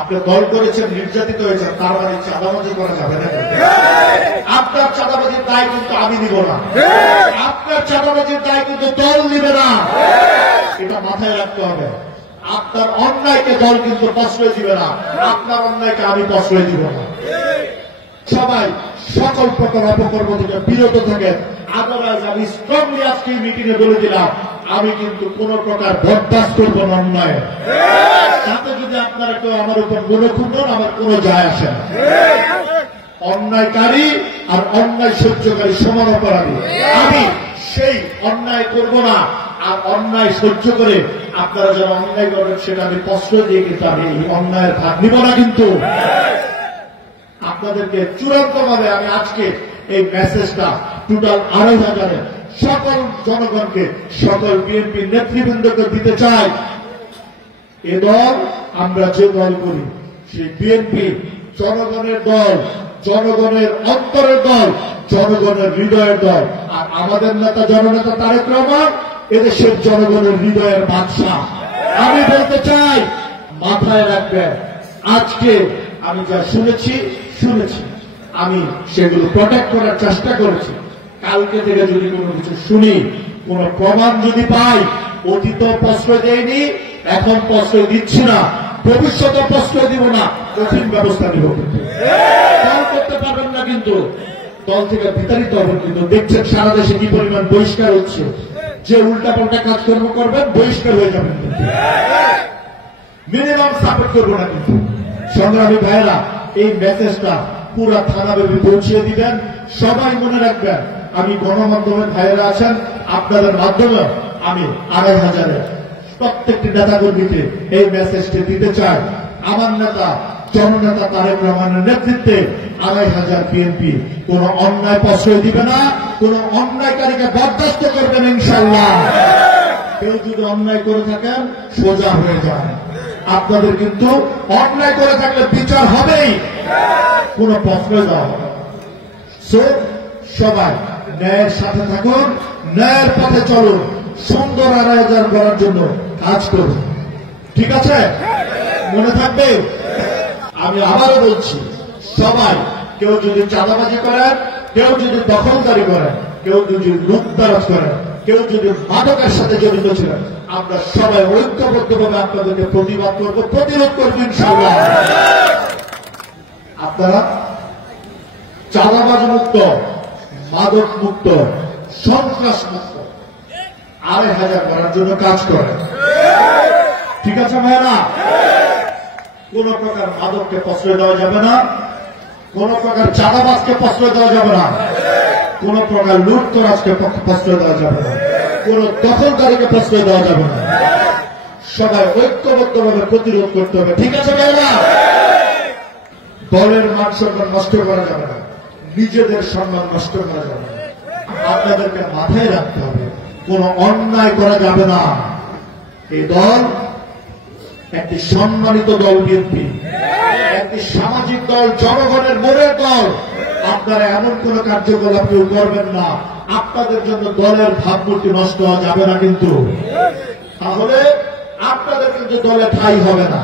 আপনি দল করেছেন, নির্যাতিত হয়েছেন, তার মানে চাঁদাবাজি করা যাবে না। আপনার চাঁদাবাজির দায় কিন্তু আমি নিব না, আপনার চাঁদাবাজির দায় কিন্তু দল নিবে না, এটা মাথায় রাখতে হবে। আপনার অন্যায়কে দল কিন্তু প্রশ্রয় দিবে না, আপনার অন্যায়কে আমি প্রশ্রয় দিব না। সবাই সকল প্রকার অপকর্ম থেকে বিরত থাকেন। আদারওয়াইজ আমি স্ট্রংলি আজকে মিটিং এ বলে দিলাম, আমি কিন্তু কোন প্রকার বরদাস্ত করব না অন্যায়। তাতে যদি আপনারা কেউ আমার উপর মনে খুঁজবেন, আমার কোনো যায় আসে না। অন্যায়কারী আর অন্যায় সহ্যকারী সমান অপরাধী। আমি সেই অন্যায় করব না, আর অন্যায় সহ্য করে আপনারা যারা অন্যায় করবেন সেটা আমি প্রশ্রয় দিয়ে কিন্তু আমি এই অন্যায়ের ভাগ নিব না। কিন্তু আপনাদেরকে চূড়ান্ত ভাবে আমি আজকে এই মেসেজটা টোটাল ২,৫০০ সকল জনগণকে, সকল বিএনপি নেতৃবৃন্দকে দিতে চাই। এ দল, আমরা যে দল করি সেই বিএনপি জনগণের দল, জনগণের অন্তরের দল, জনগণের হৃদয়ের দল। আর আমাদের নেতা জননেতা তারেক রহমান এদেশের জনগণের হৃদয়ের বাদশা। আমি বলতে চাই, মাথায় রাখবেন, আজকে আমি যা শুনেছি আমি সেগুলো প্রোটেক্ট করার চেষ্টা করেছি। কালকে থেকে যদি কোনো কিছু শুনি, কোন প্রমাণ যদি পাই, অতীত প্রশ্রয় দেয়নি, এখন প্রশ্রয় দিচ্ছি না, ভবিষ্যতে প্রশ্রয় দিব না, কঠিন ব্যবস্থা নিব। কিন্তু দল করতে পারবেন না, কিন্তু দল থেকে বিতাড়িত হবেন। কিন্তু দেখছেন সারা দেশে কি পরিমাণ বহিষ্কার হচ্ছে। যে উল্টাপাল্টা কাজকর্ম করবেন বহিষ্কার হয়ে যাবেন। কিন্তু মিনিমাম সাপোর্ট করবো না। কিন্তু সংগ্রামী ভাইয়েরা, এই মেসেজটা পুরা থানাব্যাপী পৌঁছিয়ে দিবেন। সবাই মনে রাখবেন, আমি গণমাধ্যমের ভাইয়েরা আছেন, আপনাদের মাধ্যমে আমি ২,৫০০ প্রত্যেকটি নেতাকর্মীকে এই মেসেজটি দিতে চাই। আমার নেতা জননেতা তারেক রহমানের নেতৃত্বে ২,৫০০ বিএনপি কোন অন্যায় প্রশ্রয় দিবে না, কোন অন্যায়কারীকে বরদাস্ত করবে না ইনশাআল্লাহ। কেউ যদি অন্যায় করে থাকেন সোজা হয়ে যান। আপনাদের কিন্তু অন্যায় করে থাকলে বিচার হবেই, কোন প্রশ্রয় দেওয়া হবে। সবাই ন্যায়ের সাথে থাকুন, ন্যায়ের পথে চলুন, সুন্দর ২,৫০০ করার জন্য কাজ করুন। ঠিক আছে? মনে থাকবে? আমি আবারও বলছি, সবাই, কেউ যদি চাঁদাবাজি করেন, কেউ যদি দখলদারি করেন, কেউ যদি লুটতরাজ করেন, কেউ যদি মাদকের সাথে জড়িত ছিলেন, আমরা সবাই ঐক্যবদ্ধভাবে আপনাদেরকে প্রতিবাদ করব, প্রতিরোধ করব ইনশাআল্লাহ। আপনারা চাঁদাবাজ মুক্ত, মাদক মুক্ত, সন্ত্রাস মুক্ত ২,৫০০ করার জন্য কাজ করেন। ঠিক আছে ভাইরা? কোন প্রকার মাদককে প্রশ্রয় দেওয়া যাবে না, কোন প্রকার চাঁদাবাজকে প্রশ্রয় দেওয়া যাবে না, কোন প্রকার লুটতরাজকে প্রশ্রয় দেওয়া যাবে না, কোন দখলদারিকে প্রশ্রয় দেওয়া যাবে না। সবাই ঐক্যবদ্ধভাবে প্রতিরোধ করতে হবে। ঠিক আছে ভাইরা? দলের মান সম্মান নষ্ট করা যাবে না, নিজেদের সম্মান নষ্ট করা যাবে না। আপনাদেরকে মাথায় রাখতে হবে, কোন অন্যায় করা যাবে না। এই দল একটি সম্মানিত দল, বিএনপি একটি সামাজিক দল, জনগণের মনের দল। আপনারা এমন কোন কার্যকলাপ কেউ করবেন না, আপনাদের জন্য দলের ভাবমূর্তি নষ্ট হওয়া যাবে না। কিন্তু তাহলে আপনাদের কিন্তু দলে ঠাঁই হবে না।